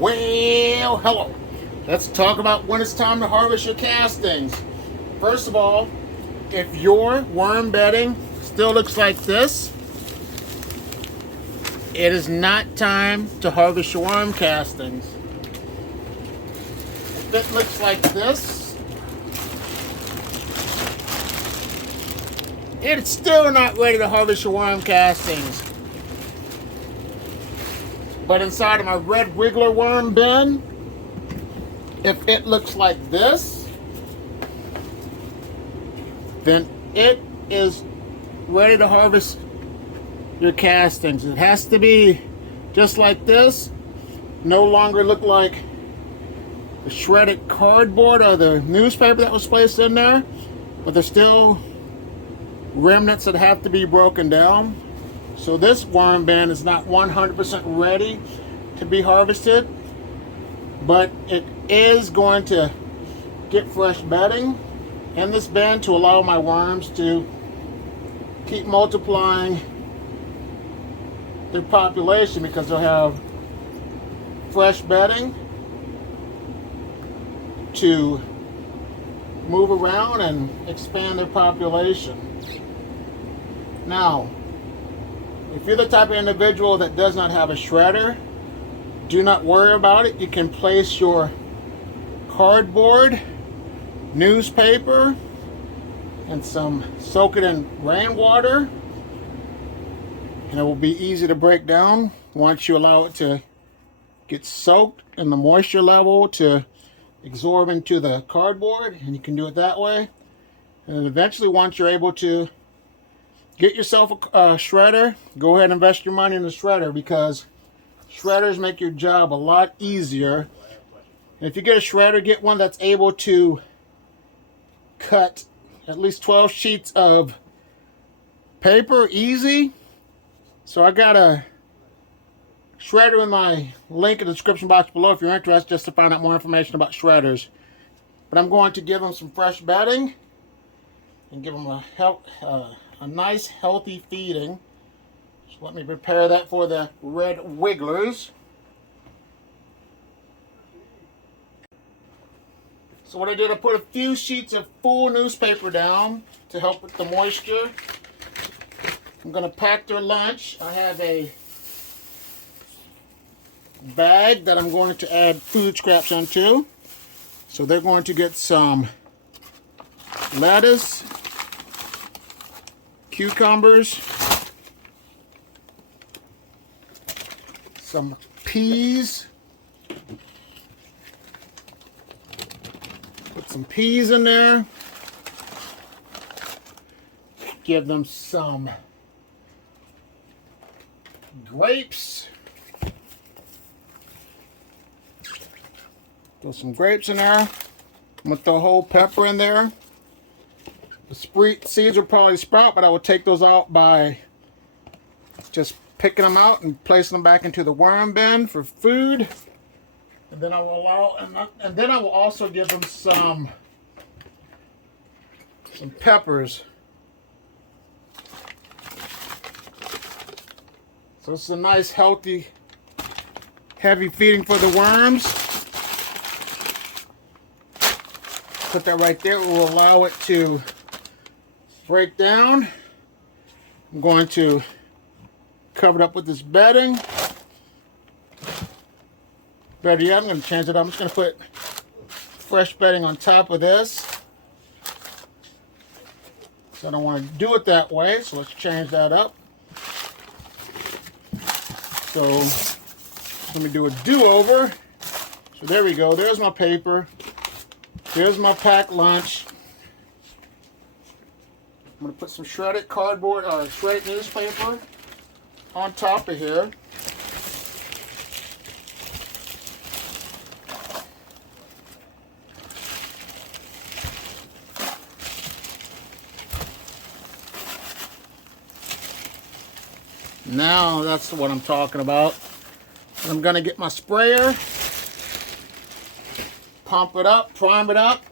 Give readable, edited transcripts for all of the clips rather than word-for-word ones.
Well, hello. Let's talk about when it's time to harvest your castings. First of all, if your worm bedding still looks like this, it is not time to harvest your worm castings. If it looks like this, it's still not ready to harvest your worm castings. But inside of my red wiggler worm bin, if it looks like this, then it is ready to harvest your castings. It has to be just like this, no longer look like the shredded cardboard or the newspaper that was placed in there, but there's still remnants that have to be broken down. So this worm bin is not 100% ready to be harvested, but it is going to get fresh bedding in this bin to allow my worms to keep multiplying their population, because they'll have fresh bedding to move around and expand their population. Now, if you're the type of individual that does not have a shredder, do not worry about it. You can place your cardboard, newspaper, and soak it in rainwater, and it will be easy to break down once you allow it to get soaked and the moisture level to absorb into the cardboard, and you can do it that way. And eventually, once you're able to get yourself a shredder, go ahead and invest your money in the shredder, because shredders make your job a lot easier. And if you get a shredder, get one that's able to cut at least 12 sheets of paper easy. So I got a shredder in my link in the description box below if you're interested, just to find out more information about shredders. But I'm going to give them some fresh bedding and give them a nice healthy feeding. So let me prepare that for the red wigglers. So what I did, I put a few sheets of full newspaper down to help with the moisture. I'm going to pack their lunch. I have a bag that I'm going to add food scraps into. So they're going to get some lettuce, cucumbers, some peas. Put some peas in there. Give them some grapes. Throw some grapes in there. I'm going to throw a whole pepper in there. The seeds will probably sprout, but I will take those out by just picking them out and placing them back into the worm bin for food. And then I will also give them some peppers. So it's a nice, healthy, heavy feeding for the worms. Put that right there. It will allow it to break down. I'm going to cover it up with this bedding. Better yet, I'm going to change it up. I'm just going to put fresh bedding on top of this. So I don't want to do it that way, so let's change that up. So let me do a do-over. So there we go. There's my paper. There's my packed lunch. I'm going to put some shredded cardboard or shredded newspaper on top of here. Now that's what I'm talking about. I'm going to get my sprayer, pump it up, prime it up.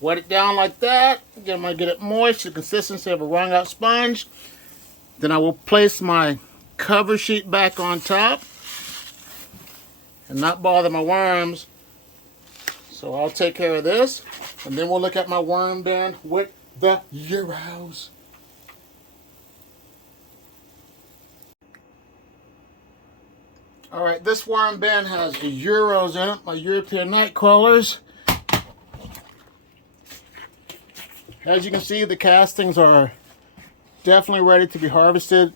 Wet it down like that. Again, I'm going to get it moist, the consistency of a wrung out sponge. Then I will place my cover sheet back on top and not bother my worms. So I'll take care of this, and then we'll look at my worm bin with the Euros. Alright, this worm bin has Euros in it, my European night crawlers. As you can see, the castings are definitely ready to be harvested.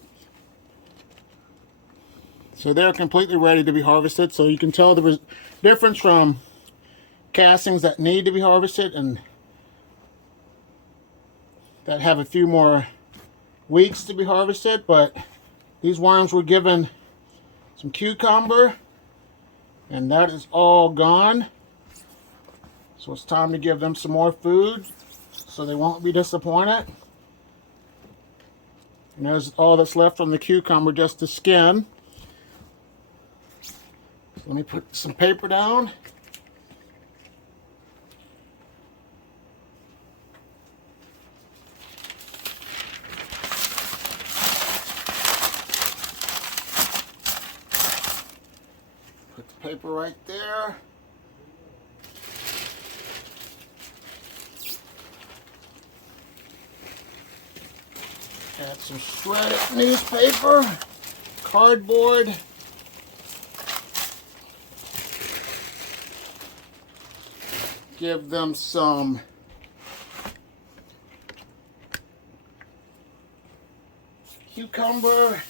So they're completely ready to be harvested. So you can tell the difference from castings that need to be harvested and that have a few more weeks to be harvested. But these worms were given some cucumber, and that is all gone. So it's time to give them some more food so they won't be disappointed. And there's all that's left from the cucumber, just the skin. So let me put some paper down. Put the paper right there. Add some shredded newspaper, cardboard, give them some cucumber,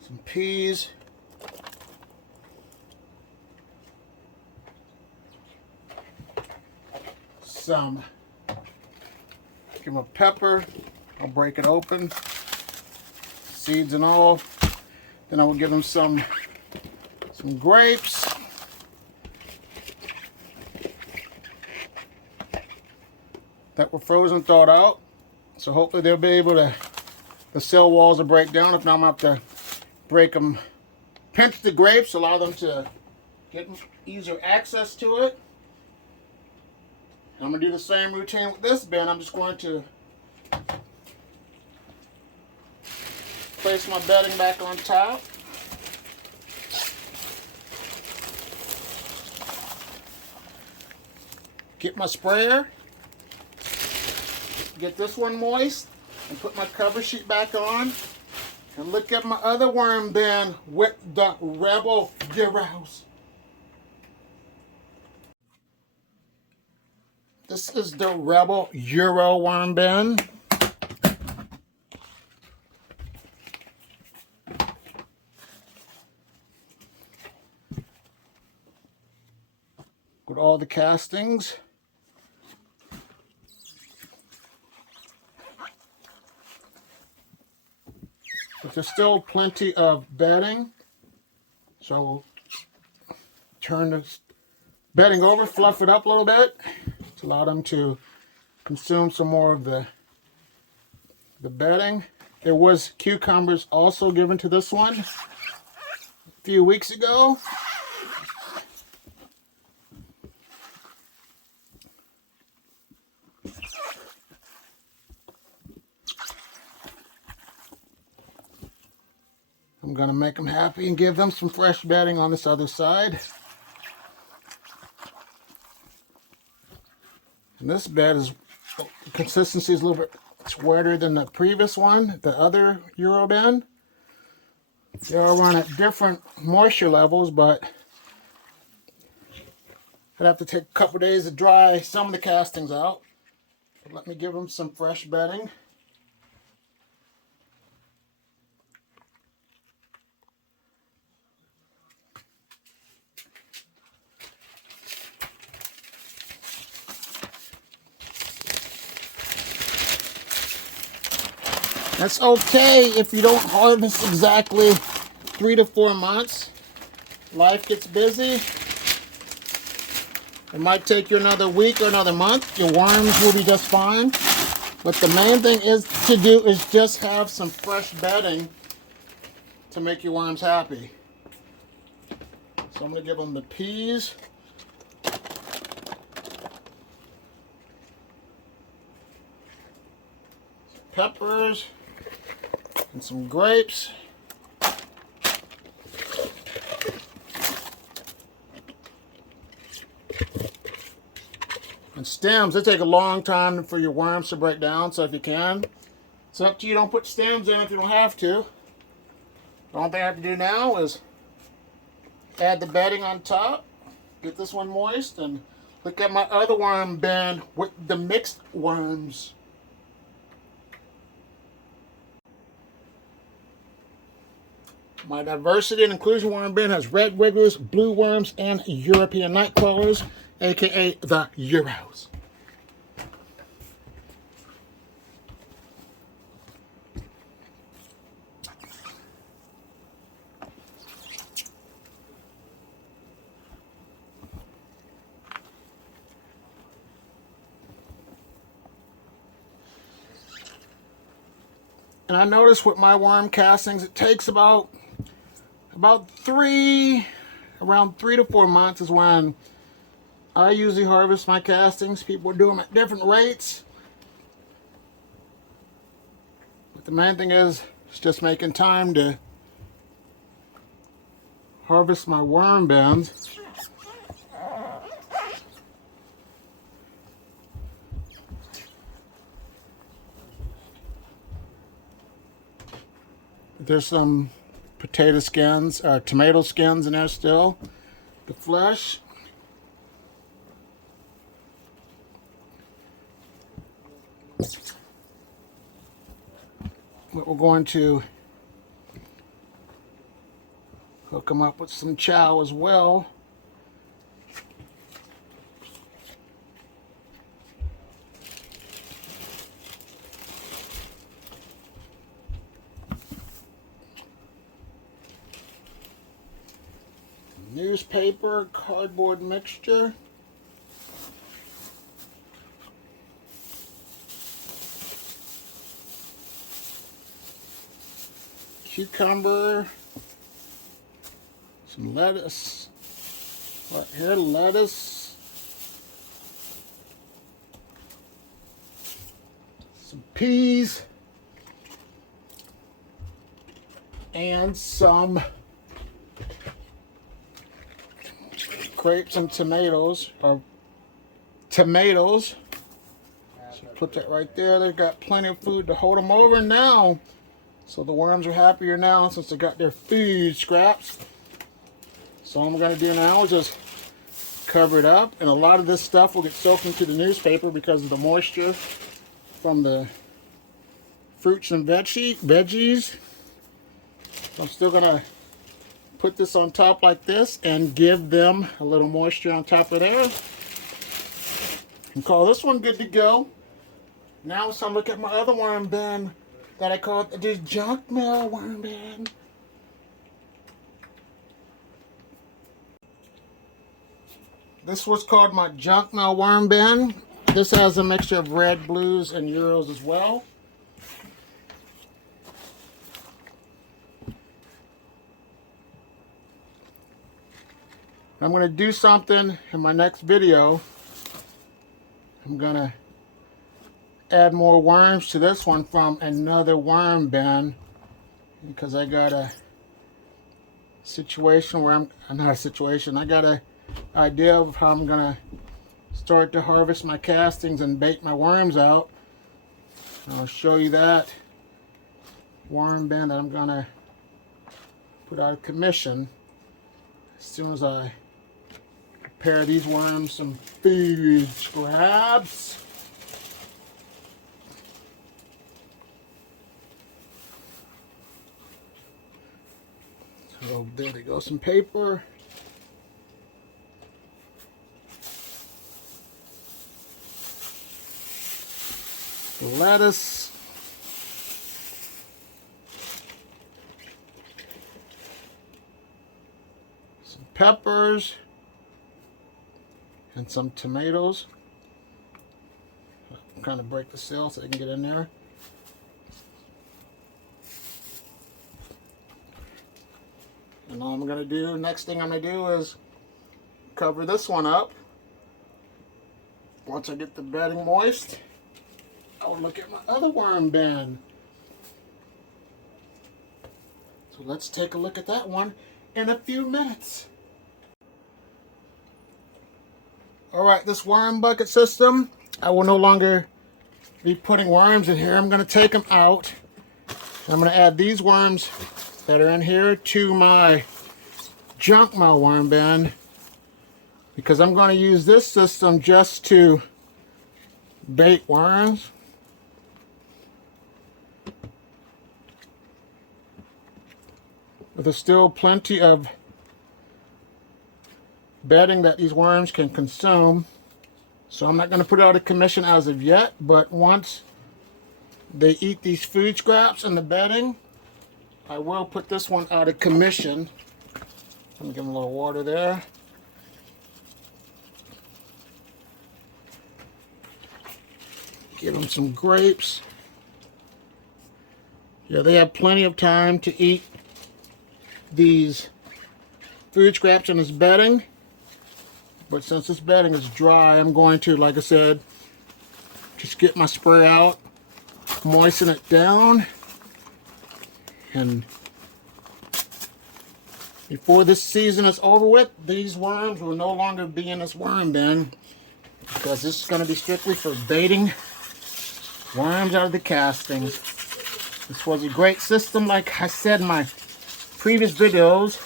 some peas, some, give them a pepper. I'll break it open, seeds and all. Then I will give them some grapes, that were frozen, thawed out. So hopefully they'll be able to, the cell walls will break down. If not, I'm gonna have to break them, pinch the grapes, allow them to get easier access to it. I'm going to do the same routine with this bin. I'm just going to place my bedding back on top. Get my sprayer. Get this one moist. And put my cover sheet back on. And look at my other worm bin with the Rebel Euros. This is the Rebel Euro worm bin. With all the castings. But there's still plenty of bedding. So we'll turn this bedding over, fluff it up a little bit. Allow them to consume some more of the bedding. There was cucumbers also given to this one a few weeks ago. I'm going to make them happy and give them some fresh bedding on this other side. And this bed is, consistency is a little bit, it's wetter than the previous one, the other Euro bin. They all run at different moisture levels, but I'd have to take a couple days to dry some of the castings out. But let me give them some fresh bedding. That's okay if you don't harvest exactly 3 to 4 months. Life gets busy. It might take you another week or another month. Your worms will be just fine. But the main thing is to do is just have some fresh bedding to make your worms happy. So I'm going to give them the peas. Peppers. And some grapes. And stems, they take a long time for your worms to break down, so if you can, it's up to you. Don't put stems in if you don't have to. The only thing I have to do now is add the bedding on top, get this one moist, and look at my other worm bin with the mixed worms. My diversity and inclusion worm bin has red wigglers, blue worms, and European night crawlers, aka the Euros. And I noticed with my worm castings, it takes around 3 to 4 months is when I usually harvest my castings. People do them at different rates. But the main thing is, it's just making time to harvest my worm bins. There's some potato skins, or tomato skins in there still. The flesh. But we're going to hook them up with some chow as well. Newspaper, cardboard mixture. Cucumber. Some lettuce. Right here, lettuce. Some peas. And some grapes and tomatoes, or tomatoes. So put that right there. They've got plenty of food to hold them over now. So the worms are happier now since they got their food scraps. So all I'm going to do now is just cover it up. And a lot of this stuff will get soaked into the newspaper because of the moisture from the fruits and veggies. So I'm still going to put this on top like this and give them a little moisture on top of there. And call this one good to go. Now let's look at my other worm bin that I call the junk mail worm bin. This was called my junk mail worm bin. This has a mixture of red, blues, and Euros as well. I'm going to do something in my next video. I'm going to add more worms to this one from another worm bin, because I got a situation where I got an idea of how I'm going to start to harvest my castings and bake my worms out. I'll show you that worm bin that I'm going to put out of commission as soon as I prepare these worms some food scraps. So there they go, some paper. Lettuce. Some peppers. And some tomatoes. kind of break the seal so they can get in there. And all I'm going to do, next thing I'm going to do is cover this one up. Once I get the bedding moist, I'll look at my other worm bin. So let's take a look at that one in a few minutes. Alright, this worm bucket system, I will no longer be putting worms in here. I'm going to take them out. I'm going to add these worms that are in here to my junk mail worm bin, because I'm going to use this system just to bait worms. But there's still plenty of bedding that these worms can consume, so I'm not going to put it out of commission as of yet, but once they eat these food scraps and the bedding, I will put this one out of commission. Let me give them a little water there. Give them some grapes. Yeah, they have plenty of time to eat these food scraps and this bedding. But since this bedding is dry, I'm going to, like I said, just get my spray out, moisten it down, and before this season is over with, these worms will no longer be in this worm bin, because this is going to be strictly for baiting worms out of the castings. This was a great system, like I said in my previous videos.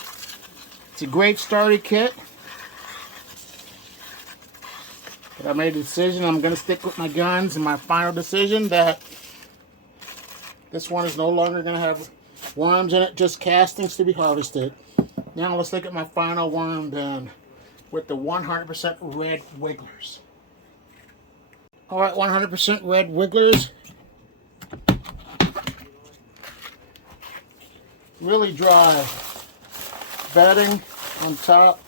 It's a great starter kit. But I made a decision, I'm going to stick with my guns, and my final decision that this one is no longer going to have worms in it, just castings to be harvested. Now let's look at my final worm bin with the 100% red wigglers. Alright, 100% red wigglers. Really dry bedding on top.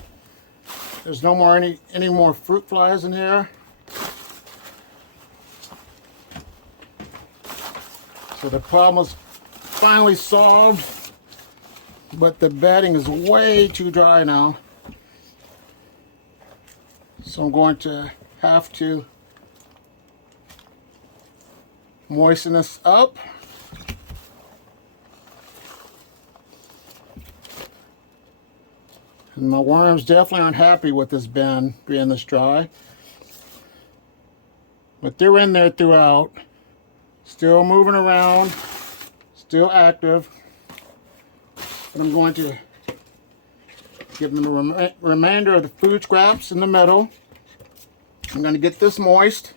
There's no more any more fruit flies in here. So the problem is finally solved, but the bedding is way too dry now. So I'm going to have to moisten this up. And my worms definitely aren't happy with this bin being this dry. But they're in there throughout. Still moving around. Still active. And I'm going to give them the remainder of the food scraps in the middle. I'm going to get this moist.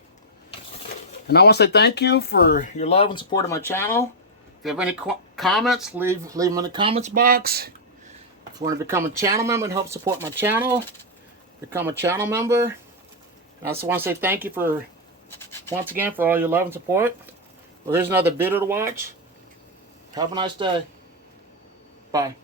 And I want to say thank you for your love and support of my channel. If you have any comments, leave them in the comments box. If you want to become a channel member and help support my channel, become a channel member. And I also want to say thank you for, once again, for all your love and support. Well, here's another video to watch. Have a nice day. Bye.